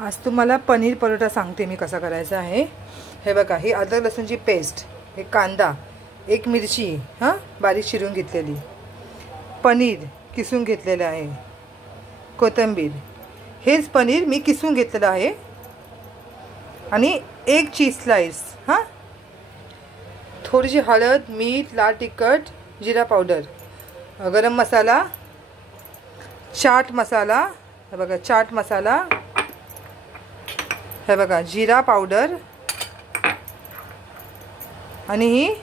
आज तुम्हाला पनीर परोठा सांगते मी कसा करायचा आहे। हे बघा, ही अद्रक लसूणची पेस्ट, हे कांदा, एक मिरची हां बारीक चिरून घेतलेली, पनीर किसून घेतलेलं आहे, कोथिंबीर, हेच पनीर मी किसून घेतलेलं आहे, आणि एक चीज स्लाइस हां, थोडीशी हळद, मीठ, लाल तिखट, जिरा पावडर, गरम मसाला, चाट मसाला, हे बघा चाट मसाला, हे बघा जिरा पावडर, आणि ही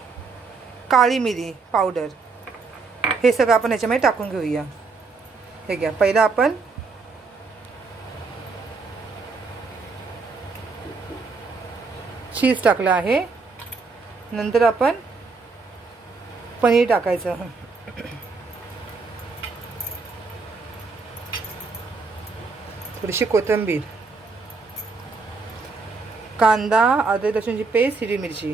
काळी मिरी पावडर, हे सगळं आपण याच्यामध्ये टाकून घेऊया। हे घ्या, पहिला आपण चीज टाकलं आहे, नंतर आपण पनीर टाकायचं, थोडीशी कोथिंबीर, कांदा, अद्रक लसूणची पेस्ट, हिरवी मिरची,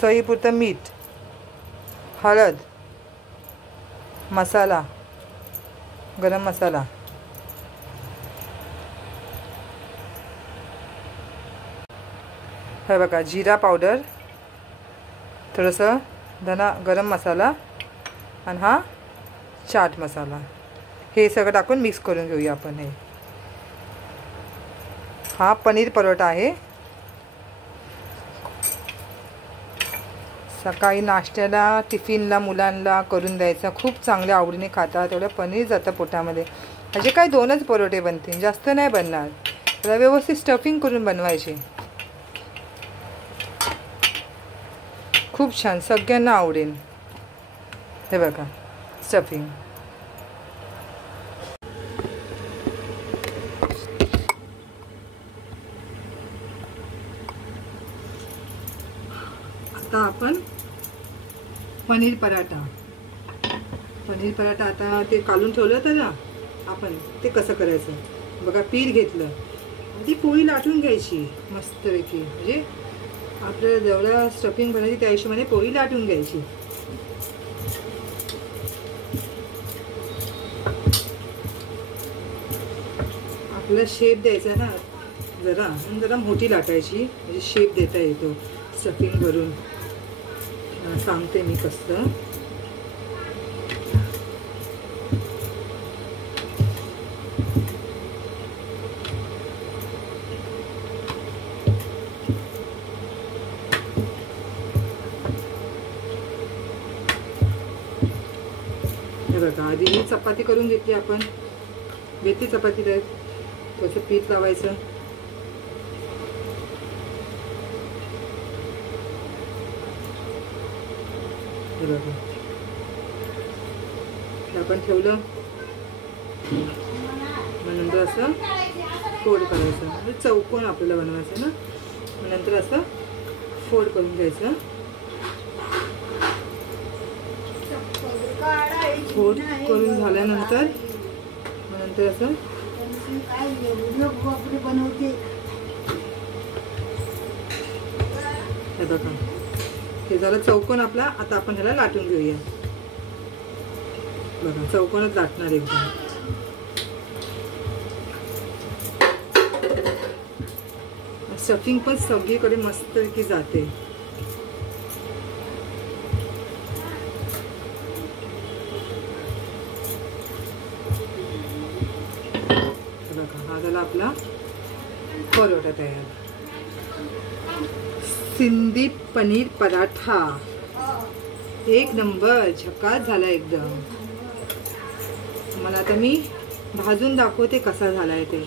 चवीपुरतं मीठ, हळद, मसाला, गरम मसाला, हे बघा जिरा पावडर, थोडंसं धना गरम मसाला, आणि हा चाट मसाला, हे सगळं टाकून मिक्स करून घेऊया आपण। हे हा पनीर परोठा आहे, सकाळी नाश्त्याला, टिफिनला मुलांना करून द्यायचा, खूप चांगल्या आवडीने खातात, तेवढं पनीर जातं पोटामध्ये। म्हणजे काय 2च परोठे बनतील, जास्त नाही बनणार, त्याला व्यवस्थित स्टफिंग करून बनवायचे, खूप छान, सगळ्यांना आवडेल। हे बघा स्टफिंग, आता आपण पनीर पराठा आता ते काढून ठेवलं होतं ना आपण, ते कसं करायचं बघा। पीठ घेतलं, ती पोळी लाटून घ्यायची मस्तपैकी, म्हणजे आपल्याला जेवढा स्टफिंग बनायची त्या हिशोबाने पोळी लाटून घ्यायची। आपल्याला शेप द्यायचा ना, जरा मोठी लाटायची, म्हणजे शेप देता येतो स्टफिंग भरून। सांगते मी कसं। हे बघा, आधी ही चपाती करून घेतली आपण, घेतली चपाती, त्याचं पीठ लावायचं, हे बघा आपण ठेवलं, मग नंतर असं फोल्ड करायचं, म्हणजे चौकोन आपल्याला बनवायचं ना, मग नंतर असं फोल्ड करून घ्यायचं, फोल्ड करून झाल्यानंतर मग नंतर असं हे बघा, हे झालं चौकोन आपला। आता आपण ह्याला लाटून घेऊया, बघा चौकोनच लाटणार एकदम। स्टफिंग पण सगळीकडे मस्तपैकी जाते। बघा, हा झाला आपला परोठा तयार, सिंधी पनीर पराठा, एक नंबर, झकास झाला एकदम। मला आता मी भाजून दाखवते कसा झालाय ते,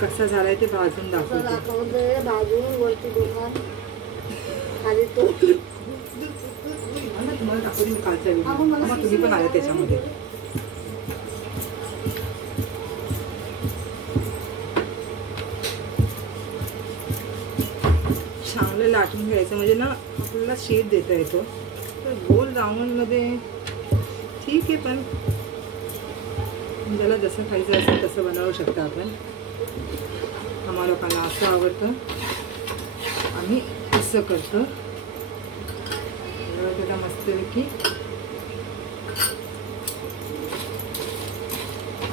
कसा झालाय ते भाजून दाखवते। तुम्हाला दाखवते मी कालचा व्हिडिओ, तुम्ही पण आले त्याच्यामध्ये। चांगलं लाटून घ्यायचं, म्हणजे ना आपल्याला शेप देता येतो। तर गोल राऊंडमध्ये ठीक आहे, पण ज्याला जसं खायचं असेल तसं बनवू शकता आपण। आम्हाला लोकांना असं आवडतं, आम्ही असं करतो। मस्तपैकी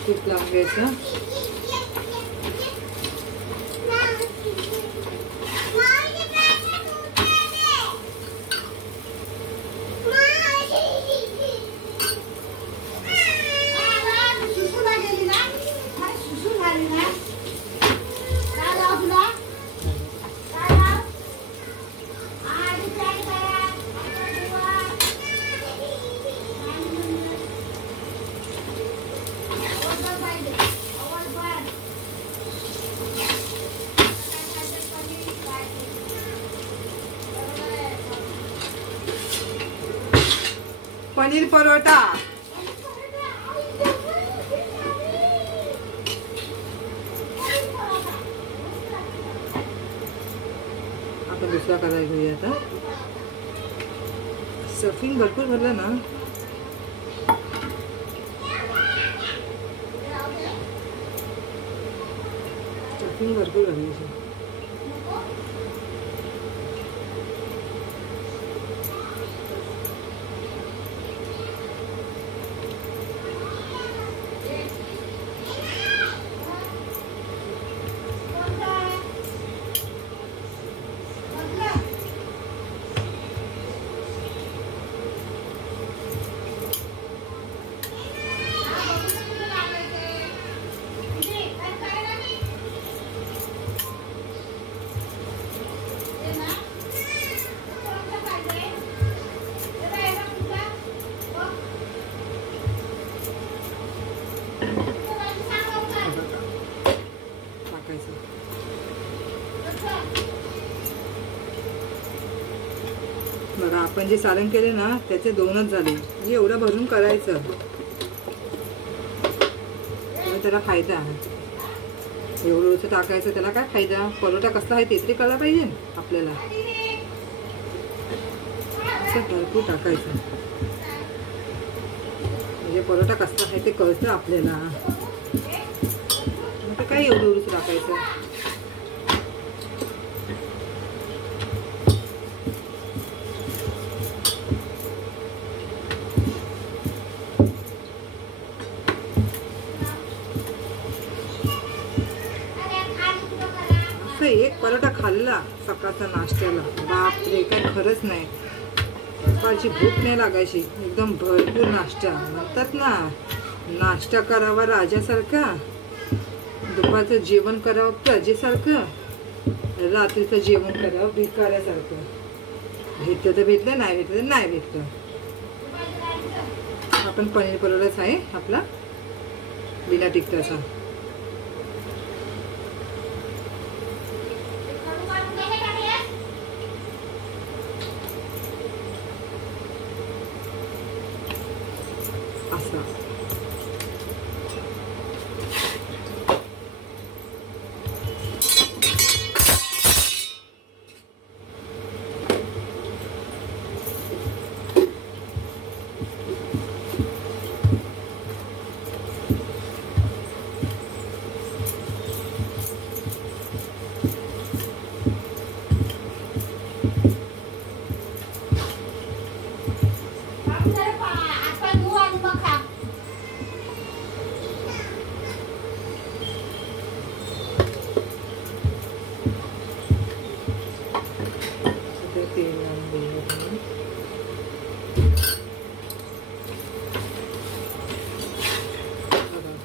तूप लावून घ्यायचं. पनीर परोटा. आता दुसरा करायला घेऊया. आता स्टफिंग भरपूर भरलं ना. स्टफिंग भरपूर भरली. बघा आपण जे सारण केले ना त्याचे दोनच झाले. म्हणजे एवढं भरून करायचं त्याला फायदा आहे. एवढं टाकायचं त्याला काय फायदा. परोटा कसला आहे ते तरी कळला पाहिजे आपल्याला. असं भरपूर टाकायचं म्हणजे परोटा कसला आहे ते कळतं आपल्याला. आता काय एवढं टाकायचं. एक परोटा खाल्ला सकाळचा नाश्त्याला, बापरे काय खरंच नाही. दुपारची भूक नाही लागायची. एकदम भरपूर नाश्ता. म्हणतात ना नाश्ता करावा राजासारखा, दुपारचं जेवण करावं प्रजेसारखं, रात्रीचं जेवण करावं भिकाऱ्यासारखं. भेटलं तर भेटलं, नाही भेटलं तर नाही भेटलं. आपण पनीर परोटाच आहे आपला बिना टिकटाचा.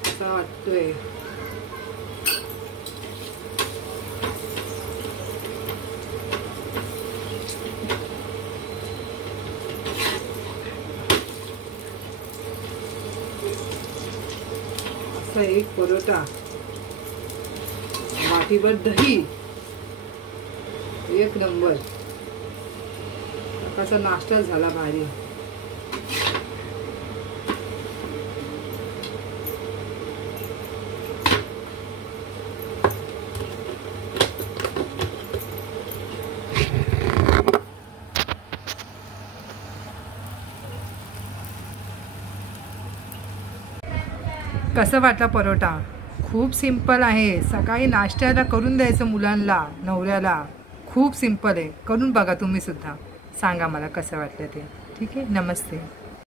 असा वाटतोय. असा एक परोटा, वाटीभर दही, एक नंबर. असा नाश्ता झाला भारी. कसं वाटला परोटा? खूप सिंपल आहे. सकाळी नाश्त्याला करून द्यायचं मुलांना, नवऱ्याला. खूप सिंपल आहे. करून बघा तुम्ही सुद्धा. सांगा मला कसं वाटलं ते. ठीक आहे, नमस्ते.